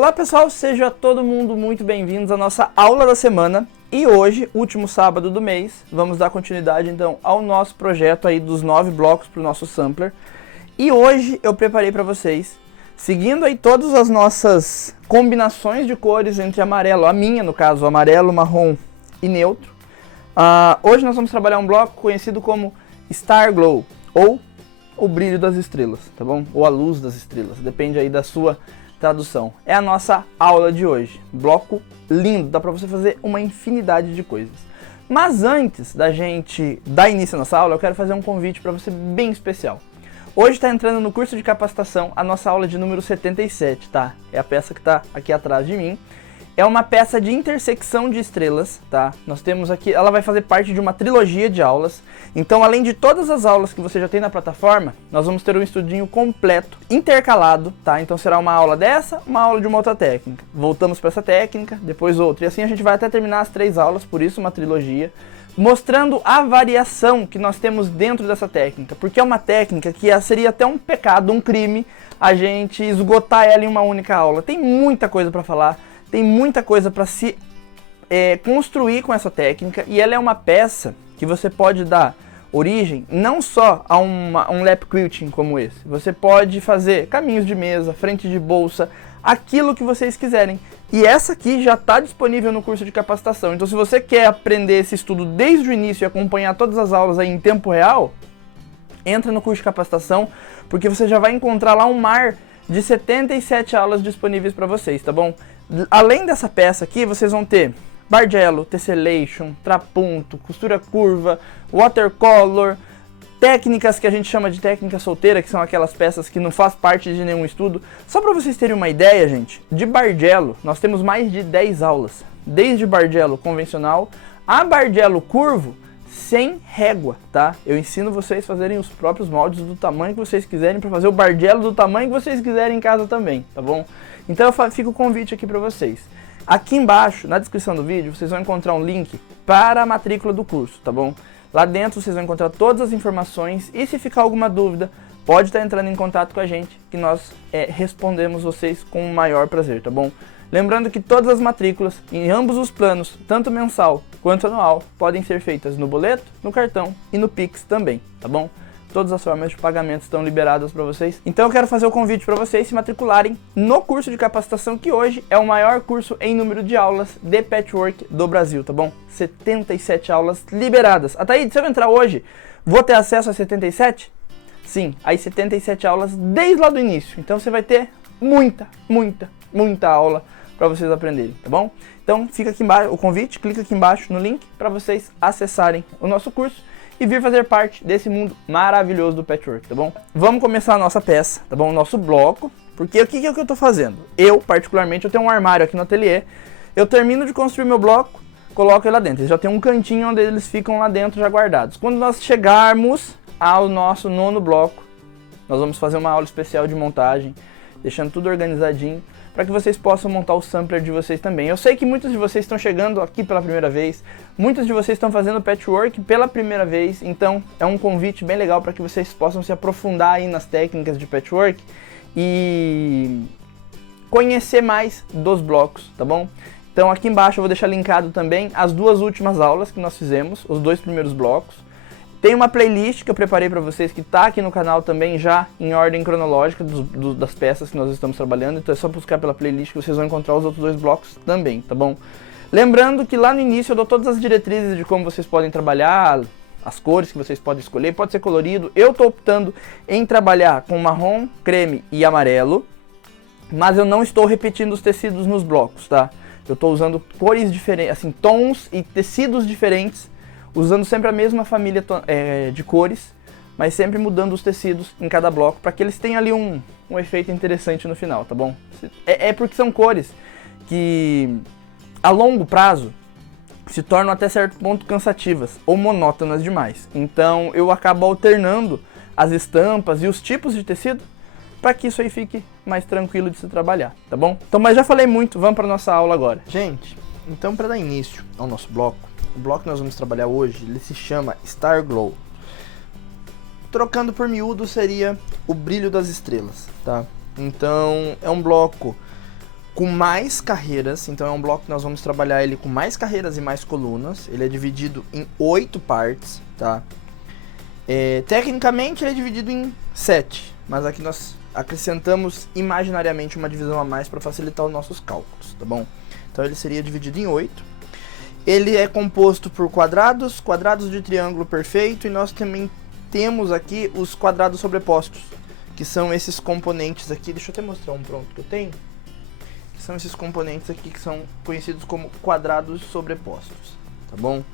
Olá pessoal, seja todo mundo muito bem-vindos à nossa aula da semana. E hoje, último sábado do mês, vamos dar continuidade então ao nosso projeto aí dos 9 blocos para o nosso sampler. E hoje eu preparei para vocês, seguindo aí todas as nossas combinações de cores entre amarelo, a minha no caso, amarelo, marrom e neutro. Hoje nós vamos trabalhar um bloco conhecido como Star Glow, ou o brilho das estrelas, tá bom? Ou a luz das estrelas, depende aí da sua tradução. É a nossa aula de hoje. Bloco lindo, dá pra você fazer uma infinidade de coisas. Mas antes da gente dar início à nossa aula, eu quero fazer um convite para você bem especial. Hoje está entrando no curso de capacitação a nossa aula de número 77, tá? É a peça que está aqui atrás de mim. É uma peça de intersecção de estrelas, tá? Nós temos aqui, ela vai fazer parte de uma trilogia de aulas. Então, além de todas as aulas que você já tem na plataforma, nós vamos ter um estudinho completo, intercalado, tá? Então será uma aula dessa, uma aula de uma outra técnica. Voltamos para essa técnica, depois outra. E assim a gente vai até terminar as 3 aulas, por isso uma trilogia, mostrando a variação que nós temos dentro dessa técnica. Porque é uma técnica que seria até um pecado, um crime, a gente esgotar ela em uma única aula. Tem muita coisa para falar. Tem muita coisa para se construir com essa técnica, e ela é uma peça que você pode dar origem não só a um lap quilting como esse. Você pode fazer caminhos de mesa, frente de bolsa, aquilo que vocês quiserem. E essa aqui já está disponível no curso de capacitação. Então se você quer aprender esse estudo desde o início e acompanhar todas as aulas aí em tempo real, entra no curso de capacitação, porque você já vai encontrar lá um mar de 77 aulas disponíveis para vocês, tá bom? Além dessa peça aqui, vocês vão ter Bargello, Tessellation, trapunto, costura curva, watercolor, técnicas que a gente chama de técnica solteira, que são aquelas peças que não faz parte de nenhum estudo. Só para vocês terem uma ideia, gente, de Bargello nós temos mais de 10 aulas, desde Bargello convencional a Bargello curvo, sem régua, tá? Eu ensino vocês a fazerem os próprios moldes do tamanho que vocês quiserem, para fazer o Bargello do tamanho que vocês quiserem em casa também, tá bom? Então eu fico o convite aqui para vocês. Aqui embaixo, na descrição do vídeo, vocês vão encontrar um link para a matrícula do curso, tá bom? Lá dentro vocês vão encontrar todas as informações, e se ficar alguma dúvida, pode estar entrando em contato com a gente, que nós respondemos vocês com o maior prazer, tá bom? Lembrando que todas as matrículas, em ambos os planos, tanto mensal quanto anual, podem ser feitas no boleto, no cartão e no Pix também, tá bom? Todas as formas de pagamento estão liberadas para vocês. Então eu quero fazer o convite para vocês se matricularem no curso de capacitação, que hoje é o maior curso em número de aulas de patchwork do Brasil, tá bom? 77 aulas liberadas. Ataíde, se eu entrar hoje, vou ter acesso a 77? Sim, as 77 aulas desde lá do início. Então você vai ter muita aula para vocês aprenderem, tá bom? Então fica aqui embaixo o convite, clica aqui embaixo no link para vocês acessarem o nosso curso e vir fazer parte desse mundo maravilhoso do patchwork, tá bom? Vamos começar a nossa peça, tá bom? O nosso bloco, porque o que é o que eu tô fazendo? Eu, particularmente, eu tenho um armário aqui no ateliê, eu termino de construir meu bloco, coloco ele lá dentro, já tem um cantinho onde eles ficam lá dentro já guardados. Quando nós chegarmos ao nosso 9º bloco, nós vamos fazer uma aula especial de montagem, deixando tudo organizadinho, para que vocês possam montar o sampler de vocês também. Eu sei que muitos de vocês estão chegando aqui pela primeira vez, muitos de vocês estão fazendo patchwork pela primeira vez, então é um convite bem legal para que vocês possam se aprofundar aí nas técnicas de patchwork e conhecer mais dos blocos, tá bom? Então aqui embaixo eu vou deixar linkado também as 2 últimas aulas que nós fizemos, os 2 primeiros blocos. Tem uma playlist que eu preparei para vocês que está aqui no canal também, já em ordem cronológica das peças que nós estamos trabalhando. Então é só buscar pela playlist que vocês vão encontrar os outros 2 blocos também, tá bom? Lembrando que lá no início eu dou todas as diretrizes de como vocês podem trabalhar, as cores que vocês podem escolher, pode ser colorido. Eu estou optando em trabalhar com marrom, creme e amarelo, mas eu não estou repetindo os tecidos nos blocos, tá? Eu estou usando cores diferentes, assim, tons e tecidos diferentes, usando sempre a mesma família de cores, mas sempre mudando os tecidos em cada bloco, para que eles tenham ali um efeito interessante no final, tá bom? Porque são cores que, a longo prazo, se tornam até certo ponto cansativas ou monótonas demais. Então eu acabo alternando as estampas e os tipos de tecido, para que isso aí fique mais tranquilo de se trabalhar, tá bom? Então, mas já falei muito, vamos para nossa aula agora. Gente, então para dar início ao nosso bloco, o bloco que nós vamos trabalhar hoje, ele se chama Star Glow. Trocando por miúdo seria o brilho das estrelas, tá? Então é um bloco com mais carreiras, então é um bloco que nós vamos trabalhar ele com mais carreiras e mais colunas. Ele é dividido em 8 partes, tá? Tecnicamente ele é dividido em 7, mas aqui nós acrescentamos imaginariamente uma divisão a mais para facilitar os nossos cálculos, tá bom? Então ele seria dividido em 8. Ele é composto por quadrados, quadrados de triângulo perfeito, e nós também temos aqui os quadrados sobrepostos, que são esses componentes aqui. Deixa eu até mostrar um pronto que eu tenho. Que são esses componentes aqui que são conhecidos como quadrados sobrepostos, tá bom?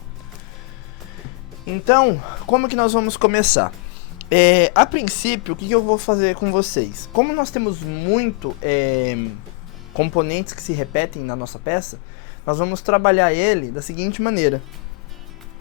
Então, como que nós vamos começar? A princípio, o que eu vou fazer com vocês? Como nós temos muito componentes que se repetem na nossa peça, nós vamos trabalhar ele da seguinte maneira,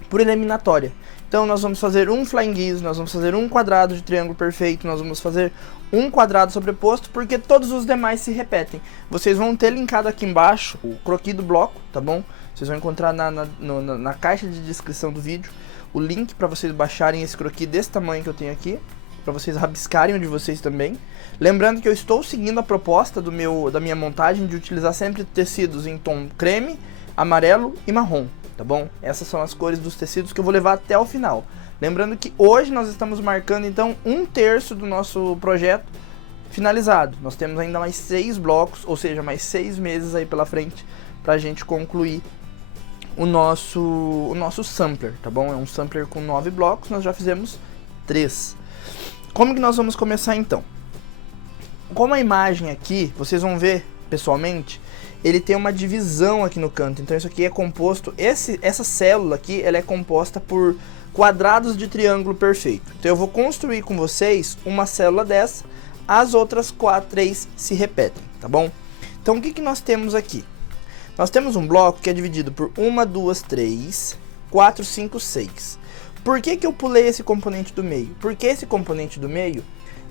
por eliminatória. Então nós vamos fazer um flying geese, nós vamos fazer um quadrado de triângulo perfeito, nós vamos fazer um quadrado sobreposto, porque todos os demais se repetem. Vocês vão ter linkado aqui embaixo o croquis do bloco, tá bom? Vocês vão encontrar na caixa de descrição do vídeo o link para vocês baixarem esse croquis desse tamanho que eu tenho aqui, para vocês rabiscarem o de vocês também. Lembrando que eu estou seguindo a proposta da minha montagem de utilizar sempre tecidos em tom creme, amarelo e marrom, tá bom? Essas são as cores dos tecidos que eu vou levar até o final. Lembrando que hoje nós estamos marcando então 1/3 do nosso projeto finalizado. Nós temos ainda mais 6 blocos, ou seja, mais 6 meses aí pela frente pra gente concluir o nosso sampler, tá bom? É um sampler com 9 blocos, nós já fizemos 3. Como que nós vamos começar então? Como a imagem aqui, vocês vão ver pessoalmente, ele tem uma divisão aqui no canto. Então isso aqui é composto, essa célula aqui, ela é composta por quadrados de triângulo perfeito. Então eu vou construir com vocês uma célula dessa, as outras 3 se repetem, tá bom? Então o que nós temos aqui? Nós temos um bloco que é dividido por 1, 2, 3, 4, 5, 6. Por que eu pulei esse componente do meio? Porque esse componente do meio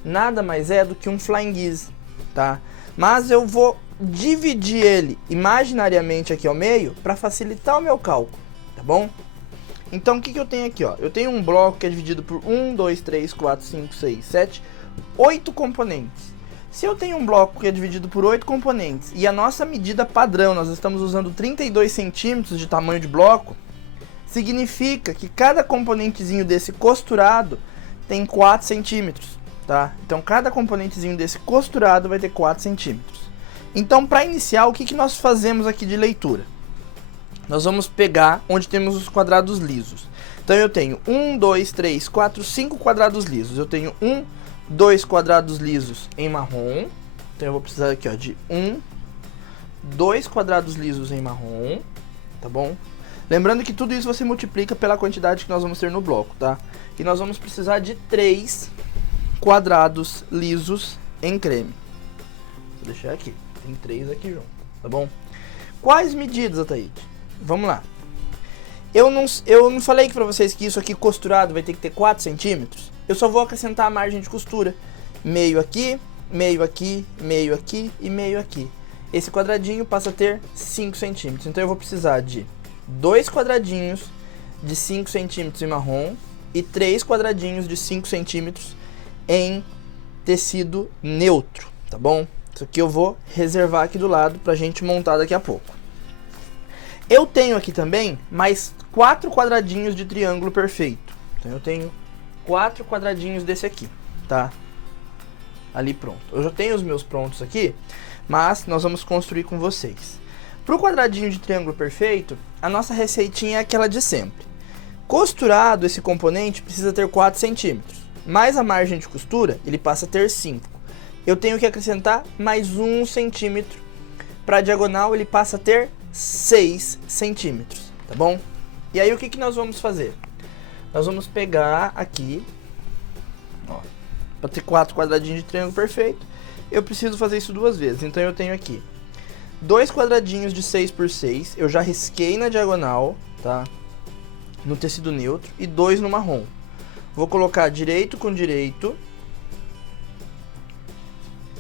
nada mais é do que um flying geese, tá? Mas eu vou dividir ele imaginariamente aqui ao meio para facilitar o meu cálculo, tá bom? Então o que eu tenho aqui, ó? Eu tenho um bloco que é dividido por 1, 2, 3, 4, 5, 6, 7, 8 componentes. Se eu tenho um bloco que é dividido por 8 componentes e a nossa medida padrão, nós estamos usando 32 centímetros de tamanho de bloco, significa que cada componentezinho desse costurado tem 4 centímetros, tá? Então cada componentezinho desse costurado vai ter 4 centímetros. Então para iniciar, o que nós fazemos aqui de leitura? Nós vamos pegar onde temos os quadrados lisos. Então eu tenho 1, 2, 3, 4, 5 quadrados lisos. Eu tenho 1, 2 quadrados lisos em marrom. Então eu vou precisar aqui, ó, de 1, 2 quadrados lisos em marrom, tá bom? Lembrando que tudo isso você multiplica pela quantidade que nós vamos ter no bloco, tá? E nós vamos precisar de 3 quadrados lisos em creme. Vou deixar aqui, tem 3 aqui junto, tá bom? Quais medidas, Ataíde? Vamos lá. Eu não falei para vocês que isso aqui costurado vai ter que ter 4 centímetros? Eu só vou acrescentar a margem de costura. Meio aqui, meio aqui, meio aqui e meio aqui. Esse quadradinho passa a ter 5 centímetros. Então eu vou precisar de 2 quadradinhos de 5 centímetros em marrom e 3 quadradinhos de 5 centímetros em tecido neutro, tá bom? Isso aqui eu vou reservar aqui do lado pra gente montar daqui a pouco. Eu tenho aqui também mais 4 quadradinhos de triângulo perfeito. Então eu tenho 4 quadradinhos desse aqui, tá? Ali pronto. Eu já tenho os meus prontos aqui, mas nós vamos construir com vocês. Para o quadradinho de triângulo perfeito, a nossa receitinha é aquela de sempre. Costurado, esse componente precisa ter 4 centímetros, mais a margem de costura, ele passa a ter 5. Eu tenho que acrescentar mais 1 centímetro. Para a diagonal, ele passa a ter 6 centímetros, tá bom? E aí o que nós vamos fazer? Nós vamos pegar aqui, ó, para ter 4 quadradinhos de triângulo perfeito, eu preciso fazer isso 2 vezes. Então eu tenho aqui 2 quadradinhos de 6 por 6, eu já risquei na diagonal, tá? No tecido neutro, e 2 no marrom. Vou colocar direito com direito.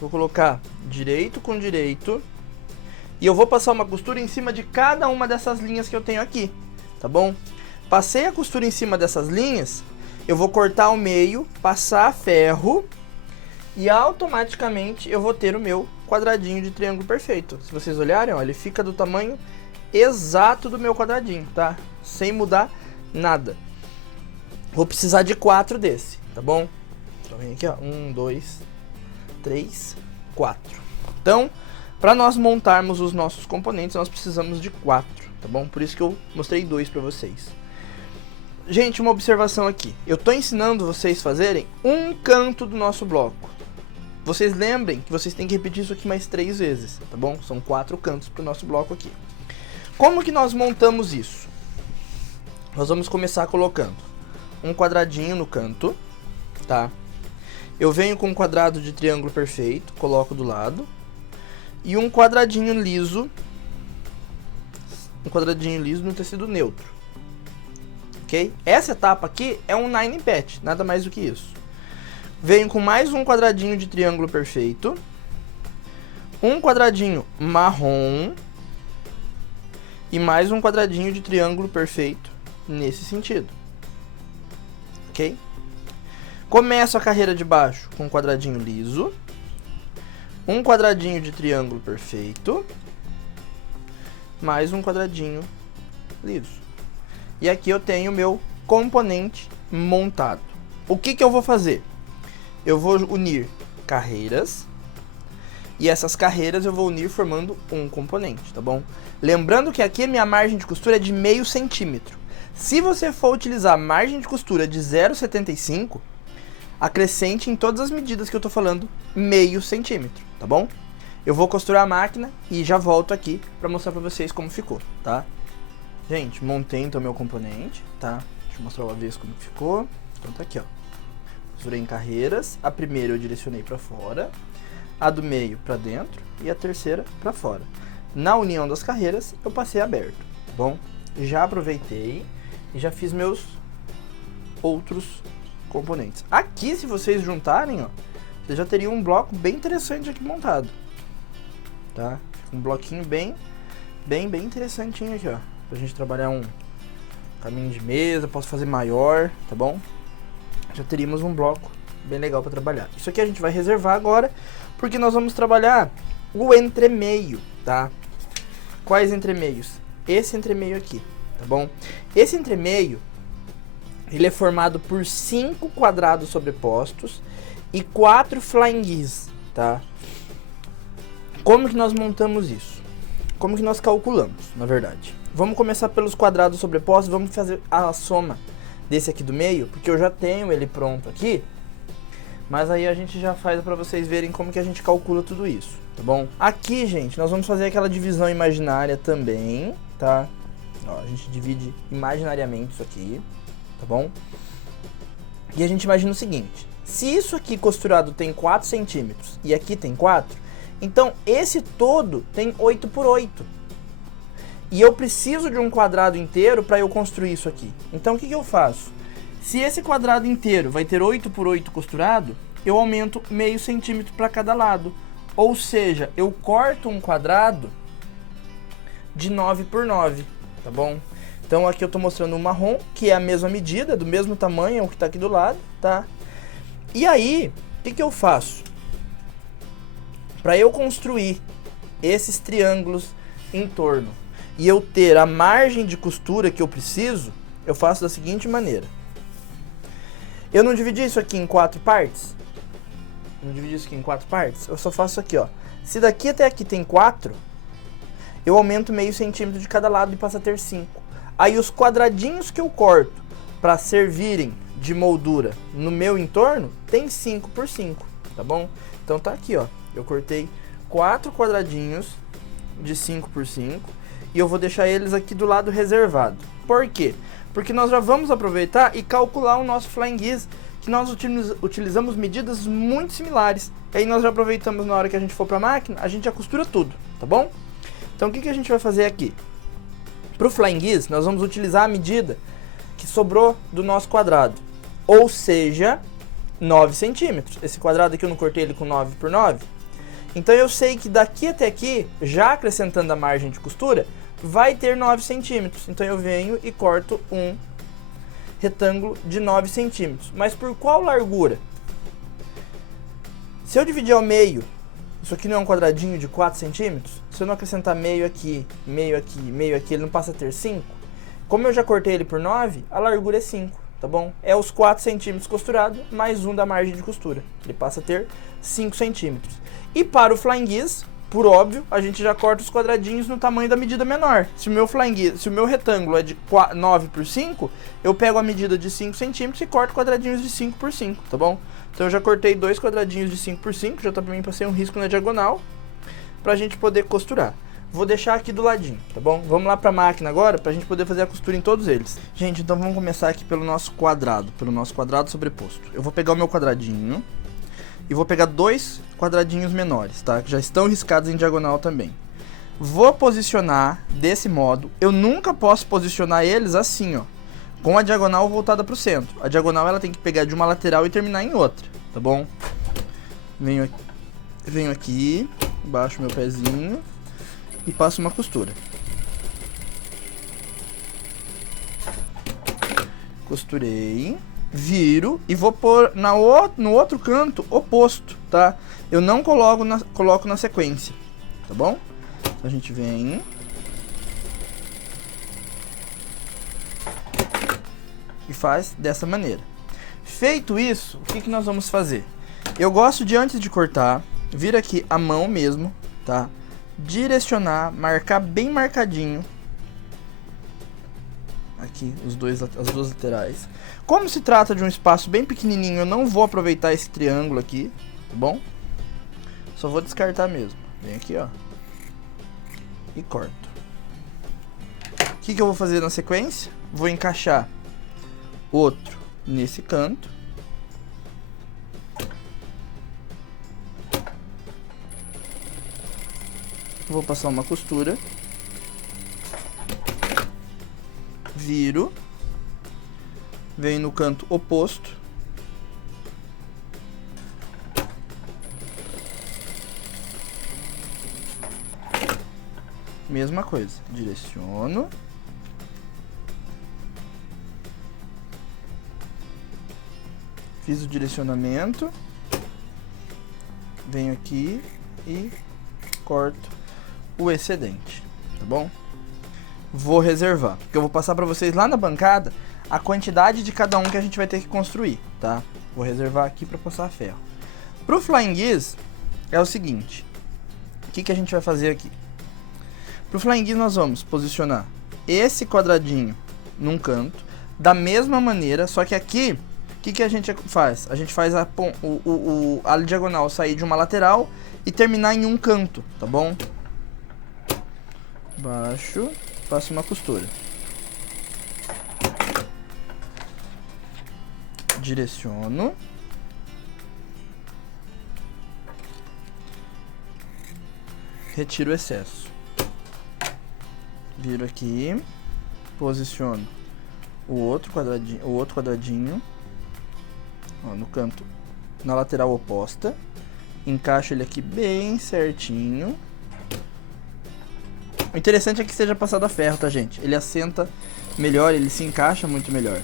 Vou colocar direito com direito. E eu vou passar uma costura em cima de cada uma dessas linhas que eu tenho aqui, tá bom? Passei a costura em cima dessas linhas, eu vou cortar ao meio, passar ferro e automaticamente eu vou ter o meu quadradinho de triângulo perfeito. Se vocês olharem, ó, ele fica do tamanho exato do meu quadradinho, tá? Sem mudar nada. Vou precisar de 4 desse, tá bom? Então vem aqui, ó, 1, 2, 3, 4. Então, para nós montarmos os nossos componentes, nós precisamos de 4, tá bom? Por isso que eu mostrei 2 para vocês. Gente, uma observação aqui. Eu tô ensinando vocês a fazerem um canto do nosso bloco. Vocês lembrem que vocês têm que repetir isso aqui mais 3 vezes, tá bom? São 4 cantos para o nosso bloco aqui. Como que nós montamos isso? Nós vamos começar colocando um quadradinho no canto, tá? Eu venho com um quadrado de triângulo perfeito, coloco do lado. E um quadradinho liso no tecido neutro. Ok? Essa etapa aqui é um 9 patch, nada mais do que isso. Venho com mais um quadradinho de triângulo perfeito, um quadradinho marrom e mais um quadradinho de triângulo perfeito nesse sentido. Ok? Começo a carreira de baixo com um quadradinho liso, um quadradinho de triângulo perfeito, mais um quadradinho liso. E aqui eu tenho o meu componente montado. O que eu vou fazer? Eu vou unir carreiras, e essas carreiras eu vou unir formando um componente, tá bom? Lembrando que aqui a minha margem de costura é de meio centímetro. Se você for utilizar margem de costura de 0,75, acrescente em todas as medidas que eu tô falando meio centímetro, tá bom? Eu vou costurar a máquina e já volto aqui para mostrar para vocês como ficou, tá? Gente, montei então meu componente, tá? Deixa eu mostrar uma vez como ficou. Então tá aqui, ó. Costurei em carreiras. A primeira eu direcionei para fora, a do meio para dentro e a terceira para fora. Na união das carreiras eu passei aberto, tá bom? Já aproveitei e já fiz meus outros componentes. Aqui, se vocês juntarem, ó, vocês já teriam um bloco bem interessante aqui montado, tá? Um bloquinho bem interessantinho aqui, ó, pra gente trabalhar um caminho de mesa. Posso fazer maior, tá bom? Já teríamos um bloco bem legal para trabalhar. Isso aqui a gente vai reservar agora, porque nós vamos trabalhar o entremeio, tá? Quais entremeios? Esse entremeio aqui, tá bom? Esse entremeio, ele é formado por 5 quadrados sobrepostos e 4 flangues, tá? Como que nós montamos isso? Como que nós calculamos, na verdade? Vamos começar pelos quadrados sobrepostos, vamos fazer a soma desse aqui do meio, porque eu já tenho ele pronto aqui, mas aí a gente já faz para vocês verem como que a gente calcula tudo isso, tá bom? Aqui, gente, nós vamos fazer aquela divisão imaginária também, tá? Ó, a gente divide imaginariamente isso aqui, tá bom? E a gente imagina o seguinte: se isso aqui costurado tem 4 centímetros e aqui tem 4, então esse todo tem 8 por 8. E eu preciso de um quadrado inteiro para eu construir isso aqui. Então o que eu faço? Se esse quadrado inteiro vai ter 8 por 8 costurado, eu aumento meio centímetro para cada lado. Ou seja, eu corto um quadrado de 9 por 9, tá bom? Então aqui eu estou mostrando o marrom, que é a mesma medida, do mesmo tamanho, é o que está aqui do lado, tá? E aí, o que eu faço? Para eu construir esses triângulos em torno e eu ter a margem de costura que eu preciso, eu faço da seguinte maneira. Eu não dividi isso aqui em 4 partes? Não dividi isso aqui em 4 partes? Eu só faço aqui, ó. Se daqui até aqui tem 4, eu aumento meio centímetro de cada lado e passa a ter 5. Aí os quadradinhos que eu corto para servirem de moldura no meu entorno, tem 5 por 5, tá bom? Então tá aqui, ó. Eu cortei 4 quadradinhos de 5 por 5 e eu vou deixar eles aqui do lado reservado. Por quê? Porque nós já vamos aproveitar e calcular o nosso flying geese, que nós utilizamos medidas muito similares. E aí nós já aproveitamos na hora que a gente for para a máquina, a gente já costura tudo, tá bom? Então o que a gente vai fazer aqui? Para o flying geese, nós vamos utilizar a medida que sobrou do nosso quadrado, ou seja, 9 centímetros. Esse quadrado aqui eu não cortei ele com 9 por 9. Então eu sei que daqui até aqui, já acrescentando a margem de costura, vai ter 9 centímetros. Então eu venho e corto um retângulo de 9 centímetros. Mas por qual largura? Se eu dividir ao meio Isso aqui não é um quadradinho de 4 centímetros? Se eu não acrescentar meio aqui, meio aqui, meio aqui, ele não passa a ter 5? Como eu já cortei ele por 9, a largura é 5, tá bom? É os 4 centímetros costurado, mais um da margem de costura. Ele passa a ter 5 centímetros. E para o flying giz, por óbvio, a gente já corta os quadradinhos no tamanho da medida menor. Se o meu retângulo é de 9 por 5, eu pego a medida de 5 centímetros e corto quadradinhos de 5 por 5, tá bom? Então eu já cortei 2 quadradinhos de 5 por 5, já também passei um risco na diagonal, pra gente poder costurar. Vou deixar aqui do ladinho, tá bom? Vamos lá pra máquina agora, pra gente poder fazer a costura em todos eles. Gente, então vamos começar aqui pelo nosso quadrado sobreposto. Eu vou pegar o meu quadradinho e vou pegar 2 quadradinhos menores, tá? Que já estão riscados em diagonal também. Vou posicionar desse modo. Eu nunca posso posicionar eles assim, ó, com a diagonal voltada pro centro. A diagonal ela tem que pegar de uma lateral e terminar em outra, tá bom? Venho aqui, baixo meu pezinho e passo uma costura. Costurei, viro e vou pôr no outro canto oposto, tá? Eu não coloco na sequência, tá bom? Então a gente vem e faz dessa maneira. Feito isso, o que nós vamos fazer? Eu gosto de, antes de cortar, vir aqui a mão mesmo, tá? Direcionar, marcar bem marcadinho aqui as duas laterais. Como se trata de um espaço bem pequenininho, eu não vou aproveitar esse triângulo aqui, tá bom? Só vou descartar mesmo. Vem aqui, ó, e corto. O que eu vou fazer na sequência? Vou encaixar outro nesse canto. Vou passar uma costura. Viro. Venho no canto oposto. Mesma coisa. Direciono. Fiz o direcionamento. Venho aqui e corto o excedente, tá bom? Vou reservar, porque eu vou passar pra vocês lá na bancada a quantidade de cada um que a gente vai ter que construir, tá? Vou reservar aqui pra passar ferro. Pro flying giz é o seguinte, o que a gente vai fazer aqui? Pro flying giz nós vamos posicionar esse quadradinho num canto, da mesma maneira, só que aqui, o que a gente faz? A gente faz a diagonal sair de uma lateral e terminar em um canto, tá bom? Baixo, faço uma costura. Direciono. Retiro o excesso. Viro aqui, posiciono o outro quadradinho, ó, no canto, na lateral oposta. Encaixo ele aqui bem certinho. O interessante é que seja passado a ferro, tá, gente? Ele assenta melhor, ele se encaixa muito melhor.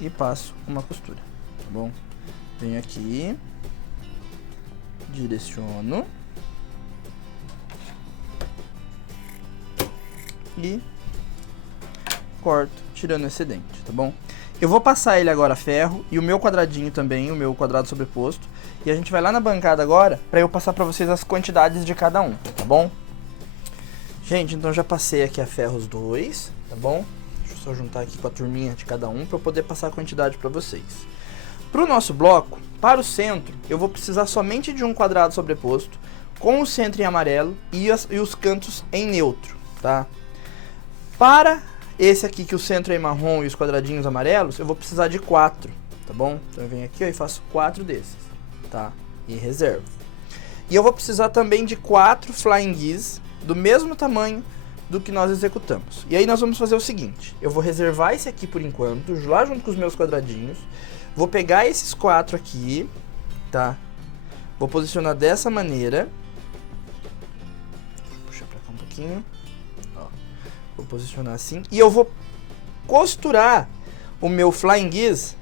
E passo uma costura, tá bom? Venho aqui, direciono e corto, tirando o excedente, tá bom? Eu vou passar ele agora a ferro e o meu quadradinho também, o meu quadrado sobreposto. E a gente vai lá na bancada agora pra eu passar pra vocês as quantidades de cada um, tá bom? Gente, então já passei aqui a ferro os dois, tá bom? Deixa eu só juntar aqui com a turminha de cada um pra eu poder passar a quantidade pra vocês. Pro nosso bloco, para o centro, eu vou precisar somente de um quadrado sobreposto, com o centro em amarelo e os cantos em neutro, tá? Para esse aqui, que o centro é em marrom e os quadradinhos amarelos, eu vou precisar de 4, tá bom? Então eu venho aqui, ó, e faço 4 desses, tá? E reservo. E eu vou precisar também de 4 flying giz, do mesmo tamanho do que nós executamos. E aí nós vamos fazer o seguinte, eu vou reservar esse aqui por enquanto, lá junto com os meus quadradinhos, vou pegar esses 4 aqui, tá? Vou posicionar dessa maneira. Deixa eu puxar pra cá um pouquinho. Ó, vou posicionar assim. E eu vou costurar o meu flying giz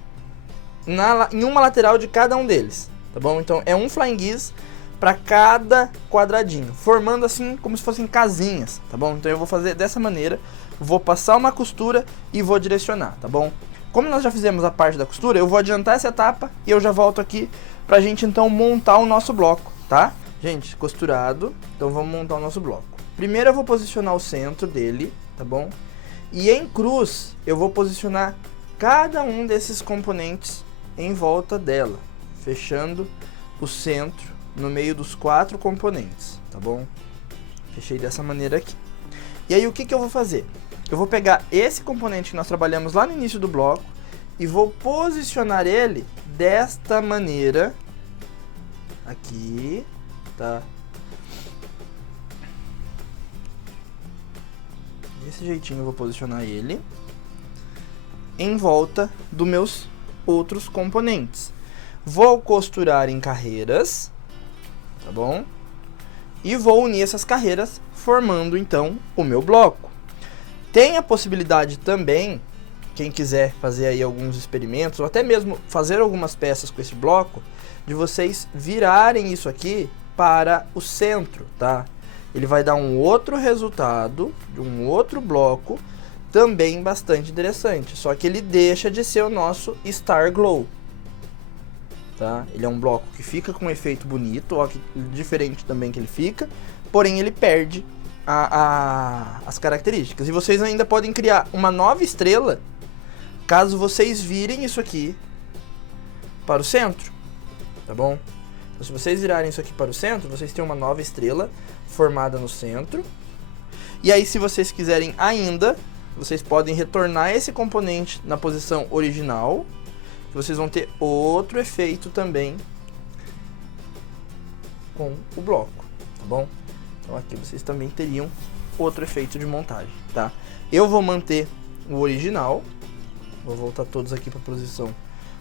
em uma lateral de cada um deles, tá bom? Então é um flying giz para cada quadradinho, formando assim como se fossem casinhas, tá bom? Então eu vou fazer dessa maneira, vou passar uma costura e vou direcionar, tá bom? Como nós já fizemos a parte da costura, eu vou adiantar essa etapa e eu já volto aqui pra gente então montar o nosso bloco, tá? Gente, costurado, então vamos montar o nosso bloco. Primeiro eu vou posicionar o centro dele, tá bom? E em cruz eu vou posicionar cada um desses componentes em volta dela, fechando o centro no meio dos 4 componentes, tá bom? Fechei dessa maneira aqui. E aí o que eu vou fazer? Eu vou pegar esse componente que nós trabalhamos lá no início do bloco e vou posicionar ele desta maneira aqui, tá? Desse jeitinho eu vou posicionar ele em volta dos meus outros componentes. Vou costurar em carreiras, tá bom? E vou unir essas carreiras, formando então o meu bloco. Tem a possibilidade também, quem quiser fazer aí alguns experimentos, ou até mesmo fazer algumas peças com esse bloco, de vocês virarem isso aqui para o centro, tá? Ele vai dar um outro resultado, de um outro bloco, também bastante interessante, só que ele deixa de ser o nosso Star Glow, tá? Ele é um bloco que fica com um efeito bonito, ó, que diferente também que ele fica, porém ele perde as características. E vocês ainda podem criar uma nova estrela, caso vocês virem isso aqui para o centro, tá bom? Então, se vocês virarem isso aqui para o centro, vocês têm uma nova estrela formada no centro. E aí, se vocês quiserem ainda, vocês podem retornar esse componente na posição original, que vocês vão ter outro efeito também com o bloco, tá bom? Então aqui vocês também teriam outro efeito de montagem, tá? Eu vou manter o original, vou voltar todos aqui para a posição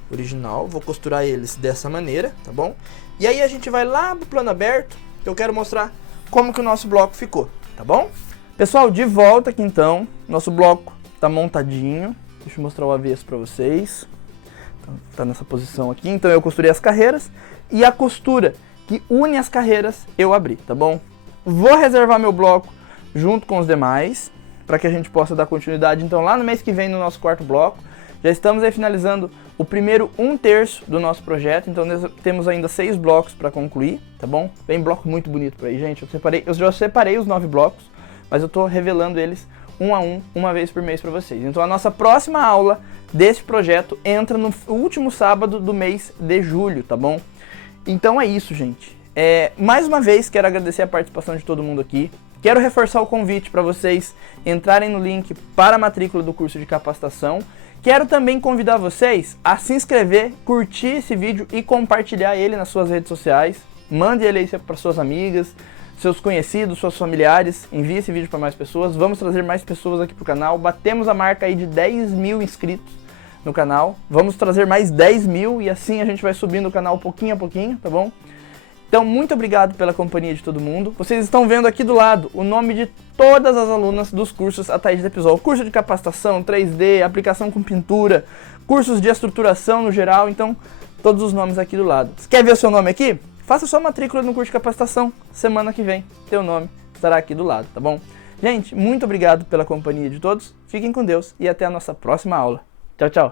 original, vou costurar eles dessa maneira, tá bom? E aí a gente vai lá pro plano aberto, que eu quero mostrar como que o nosso bloco ficou, tá bom? Pessoal, de volta aqui então, nosso bloco tá montadinho, deixa eu mostrar o avesso para vocês, tá nessa posição aqui, então eu costurei as carreiras e a costura que une as carreiras eu abri, tá bom? Vou reservar meu bloco junto com os demais, para que a gente possa dar continuidade então lá no mês que vem no nosso quarto bloco. Já estamos aí finalizando o primeiro 1/3 do nosso projeto, então temos ainda 6 blocos para concluir, tá bom? Vem bloco muito bonito por aí, gente. Eu já separei os 9 blocos, mas eu tô revelando eles um a um, uma vez por mês para vocês. Então a nossa próxima aula desse projeto entra no último sábado do mês de julho, tá bom? Então é isso, gente. Mais uma vez quero agradecer a participação de todo mundo aqui. Quero reforçar o convite para vocês entrarem no link para a matrícula do curso de capacitação. Quero também convidar vocês a se inscrever, curtir esse vídeo e compartilhar ele nas suas redes sociais. Mande ele aí para suas amigas, seus conhecidos, seus familiares. Envie esse vídeo para mais pessoas. Vamos trazer mais pessoas aqui para o canal. Batemos a marca aí de 10 mil inscritos no canal. Vamos trazer mais 10 mil e assim a gente vai subindo o canal pouquinho a pouquinho, tá bom? Então, muito obrigado pela companhia de todo mundo. Vocês estão vendo aqui do lado o nome de todas as alunas dos cursos Ataíde Depsol. Curso de capacitação, 3D, aplicação com pintura, cursos de estruturação no geral. Então, todos os nomes aqui do lado. Você quer ver o seu nome aqui? Faça sua matrícula no curso de capacitação. Semana que vem, teu nome estará aqui do lado, tá bom? Gente, muito obrigado pela companhia de todos. Fiquem com Deus e até a nossa próxima aula. Tchau, tchau.